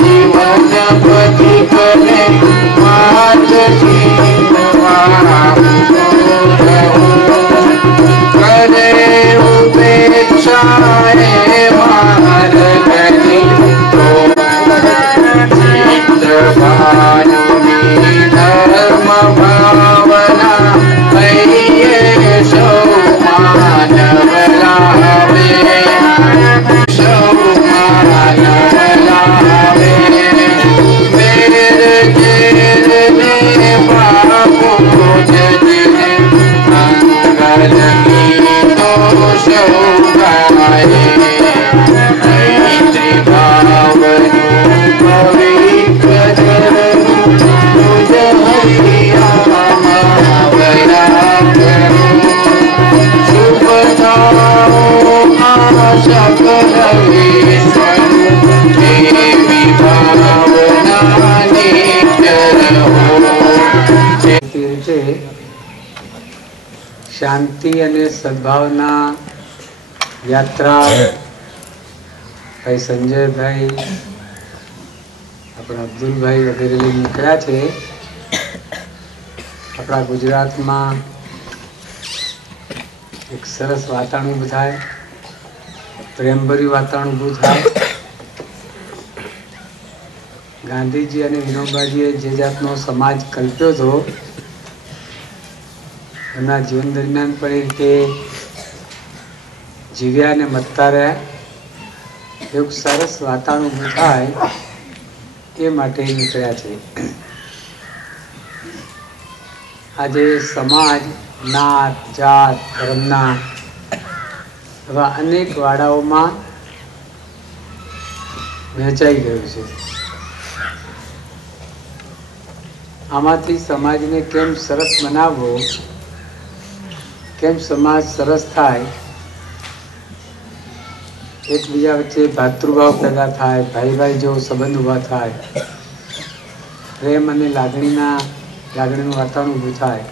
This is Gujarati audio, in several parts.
जीवन पति करे मात करे उपेक्षाए मार गई धर्म भावना सौ मानव लावे सौ मानव लावे मेरे जेल ने बाबू जजने मंगल की तो सौ गाए मैत्री भावनु पवित्र मुझ हरिया शांति અને સદભાવના યાત્રા ભાઈ સંજયભાઈ આપણા અબ્દુલભાઈ વગેરે નીકળ્યા છે। આપણા ગુજરાતમાં એક સરસ વાતાવરણ ઊભું થાય, પ્રેમભર્યું વાતાવરણ ઊભું થાય। ગાંધીજી અને વિનોબાજીએ જે જાતનો સમાજ કલ્પ્યો હતો એમના જીવન દરમિયાન પણ એ રીતે જીવ્યા અને મતતા રહ્યા। એવું સરસ વાતાવરણ ઊભું થાય એ માટે નીકળ્યા છે। આજે સમાજ નાત જાત ધર્મના એવા અનેક વાડાઓમાં વહેંચાઈ ગયું છે। આમાંથી સમાજને કેમ સરસ બનાવવો, કેમ સમાજ સરસ થાય, એકબીજા વચ્ચે ભાતૃભાવ પેદા થાય, ભાઈ ભાઈ જેવો સંબંધ ઊભા થાય, પ્રેમ અને લાગણીનું વાતાવરણ ઊભું થાય,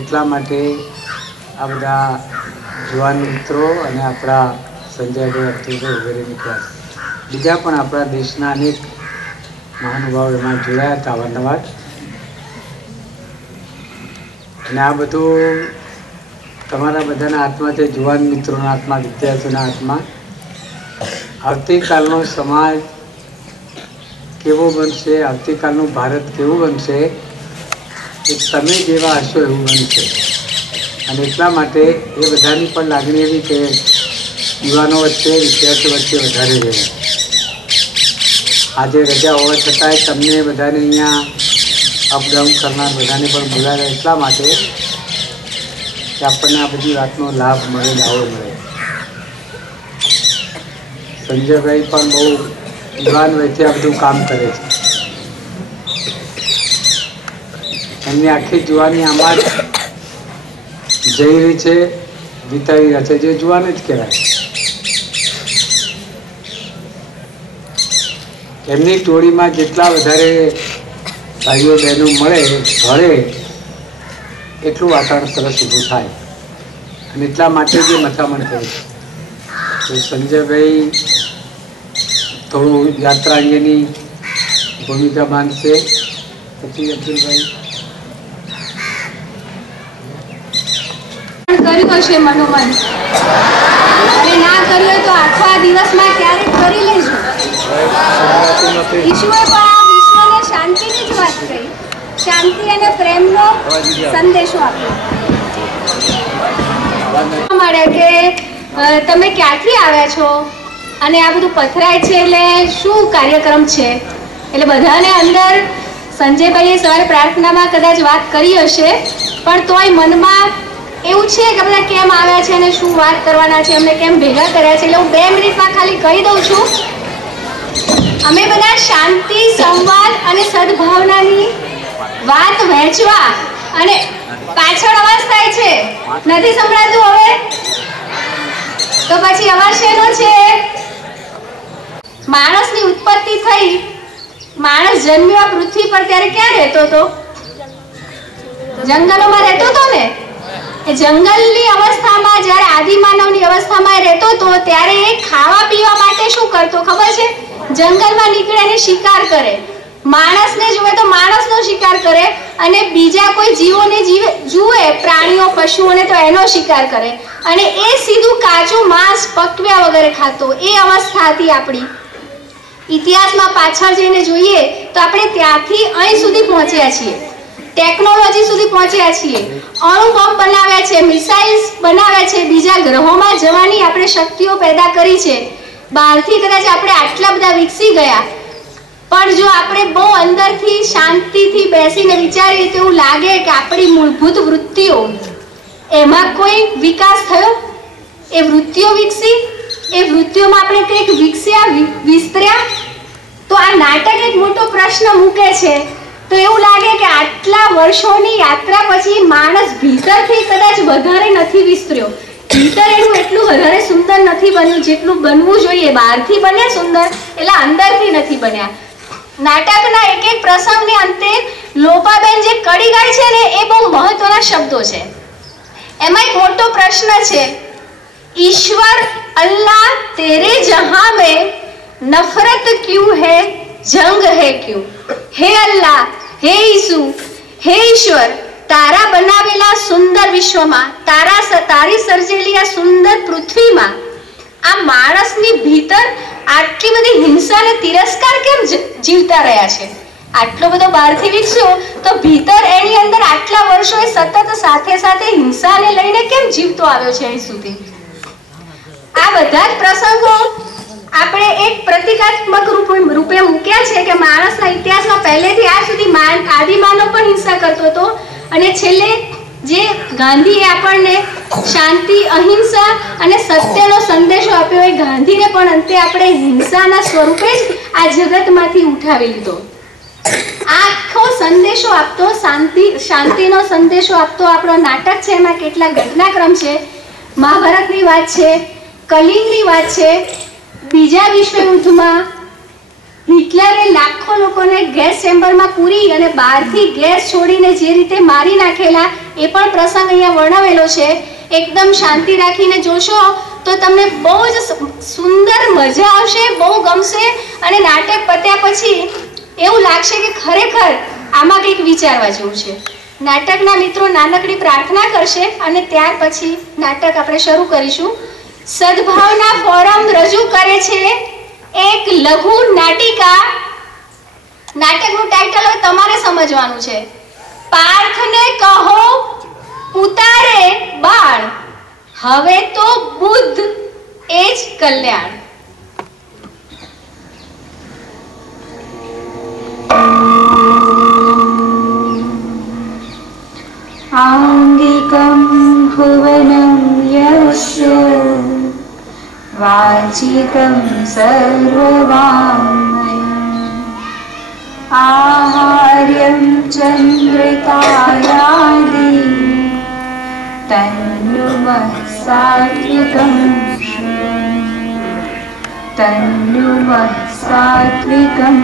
એટલા માટે આ બધા જુવાન મિત્રો અને આપણા સંજયભાઈ અબ્દુલભાઈ વગેરે નીકળ્યા છે। બીજા પણ આપણા દેશના અનેક મહાનુભાવો એમાં જોડાયા હતા અવારનવાર। અને આ બધું તમારા બધાના હાથમાં છે, જુવાન મિત્રોના હાથમાં, વિદ્યાર્થીઓના હાથમાં। આવતીકાલનો સમાજ કેવો બનશે, આવતીકાલનું ભારત કેવું બનશે એ તમે જેવા હશો એવું બનશે। અને એટલા માટે એ બધાની પણ લાગણી એવી કે યુવાનો વચ્ચે, વિદ્યાર્થીઓ વચ્ચે વધારે રહે। આજે રજા હોવા છતાંય તમને બધાને અહીંયા અપડાઉન કરનાર બધાને પણ બોલાવ્યા એટલા માટે કે આપણને આ બધી વાતનો લાભ મળે, લાવો મળે। સંજયભાઈ પણ બહુ યુવાન વયથી આ બધું કામ કરે છે। એમની આખી જુવાની આમાં જ જઈ રહી છે, વિતાવી રહ્યા છે, જે જુવાન જ કહેવાય। એમની ટોળીમાં જેટલા વધારે ભાઈઓ બહેનો મળે ભળે એટલું વાતાવરણ સરસ ઊભું થાય। અને એટલા માટે જે મથામણ કરી તો સંજયભાઈ થોડું યાત્રા અંગેની ભૂમિકા બાંધશે, પછી અબ્દુલભાઈ કર્યું હશે મનોમન, અને ના કર્યું તો આખા દિવસમાં ક્યારેક કરી લેજો। ઈશ્વરે પણ આ વિશ્વને શાંતિની જ વાત કરી, શાંતિ અને પ્રેમનો સંદેશો આપ્યો। મળે કે તમે ક્યાંથી આવ્યા છો અને આ બધું પથરાય છે એટલે શું કાર્યક્રમ છે, એટલે બધાને અંદર સંજયભાઈએ સવારે પ્રાર્થનામાં કદાચ વાત કરી હશે, પણ તોય મનમાં એવું છે કે બધા કેમ આવ્યા છે અને શું વાત કરવાના છે, અમને કેમ ભેગા કર્યા છે। એટલે હું 2 મિનિટમાં ખાલી કહી દઉં છું, અમે બધા શાંતિ, સંવાદ અને સદભાવનાની વાત વહેંચવા, અને પાછળ અવાજ થાય છે, નથી સંભળાતું હવે? તો પછી અવાજ શેનો છે? માણસની ઉત્પત્તિ થઈ, માણસ જન્મ્યો આ પૃથ્વી પર ત્યારે ક્યાં રહેતો હતો? જંગલોમાં રહેતો હતો ને। એ જંગલની અવસ્થામાં જ્યારે આદિમાનવની અવસ્થામાં રહેતો હતો ત્યારે એ ખાવા પીવા માટે શું કરતો ખબર છે? જંગલમાં નીકળે અને શિકાર કરે, માણસને જુએ તો માણસનો શિકાર કરે, અને બીજા કોઈ જીવોને જુએ, પ્રાણીઓ પશુઓને, તો એનો શિકાર કરે, અને એ સીધું કાચું માંસ પકવ્યા વગર ખાતો. એ અવસ્થા હતી આપણી. ઇતિહાસમાં પાછળ જઈને જોઈએ તો આપણે ત્યાંથી અહીં સુધી પહોંચ્યા છીએ, ટેકનોલોજી સુધી પહોંચ્યા છીએ, અણુબોમ્બ બનાવ્યા છે, મિસાઇલ્સ બનાવ્યા છે, બીજા ગ્રહોમાં જવાની આપણે શક્તિઓ પેદા કરી છે. બહારથી કદાચ આપણે આટલા બધા વિકસી ગયા, પણ જો આપણે બહુ અંદરથી શાંતિથી બેસીને વિચારીએ તો એવું લાગે કે આપણી મૂળભૂત વૃત્તિઓ, એમાં કોઈ વિકાસ થયો? એ વૃત્તિઓ વિકસી? એ વૃત્તિઓમાં આપણે કંઈક વિકસ્યા, વિસ્તર્યા? તો આ નાટક એક મોટો પ્રશ્ન મૂકે છે. તો એવું લાગે કે આટલા વર્ષોની યાત્રા પછી માણસ ભીતરથી કદાચ વધારે નથી વિસ્તર્યો, ભીતર એનું એટલું વધારે સુંદર નથી બન્યું જેટલું બનવું જોઈએ. બહારથી બન્યા સુંદર, એટલે અંદરથી નથી બન્યા. નાટકના એક એક પ્રસંગને અંતે લોપાબેન જે કડી ગાય છે ને, એ બહુ મહત્વના શબ્દો છે. એમાં એક મોટો પ્રશ્ન છે, ઈશ્વર અલ્લાહ તેરે જહાં में नफरत क्यों है, जंग है क्यों? हे अल्लाह, हे ईसु, हे ईश्वर, તારા બનાવેલા સુંદર વિશ્વમાં, તારી સર્જેલી આ સુંદર પૃથ્વીમાં આ માણસની ભીતર આટલી બધી હિંસા અને તિરસ્કાર કેમ જીવતા રહ્યા છે? આટલો બધો બહારથી વિકસ્યો તો ભીતર એની અંદર આટલા વર્ષોએ સતત સાથે સાથે હિંસાને લઈને કેમ જીવતો આવ્યો છે અહીં સુધી? આ બધા જ પ્રસંગો આપણે એક પ્રતિકાત્મક રૂપે મૂક્યા છે કે માણસના ઇતિહાસમાં પહેલેથી આજ સુધી આદિમાનવ પણ હિંસા કરતો હતો, અને છેલ્લે જે ગાંધીએ આપણને શાંતિ, અહિંસા અને સત્યનો સંદેશો આપ્યો, એ ગાંધીને પણ અંતે આપણે હિંસાના સ્વરૂપે જ આ જગતમાંથી ઉઠાવી લીધો. આખો સંદેશો આપતો, શાંતિનો સંદેશો આપતો આપણો નાટક છે. એમાં કેટલા ઘટનાક્રમ છે, મહાભારતની વાત છે, કલિંગની વાત છે, બીજા વિશ્વયુદ્ધમાં હિટલરે લાખો લોકોને ગેસ ચેમ્બરમાં પૂરી અને બહારથી ગેસ છોડીને જે રીતે મારી નાખેલા, એ પણ પ્રસંગ અહીંયા વર્ણવેલો છે. એકદમ શાંતિ રાખીને જોશો તો તમને બહુ જ સુંદર મજા આવશે, બહુ ગમશે, અને નાટક પત્યા પછી એવું લાગશે કે ખરેખર આમાં કંઈક વિચારવા જેવું છે. નાટકના મિત્રો નાનકડી પ્રાર્થના કરશે અને ત્યાર પછી નાટક આપણે શરૂ કરીશું. સદભાવના ફોરમ રજૂ કરે છે એક લઘુ નાટિકા. નાટકનું ટાઇટલ હવે તમારે સમજવાનું છે. પાર્થને કહો ઉતારે બાળ, હવે તો બુદ્ધ એ જ કલ્યાણ. आङ्गिकं भुवनं यस्य वाचिकं सर्ववाङ्मयम् आहार्यं चन्द्रिकायादि तन्नुमः सात्विकं तन्नुमः सात्विकं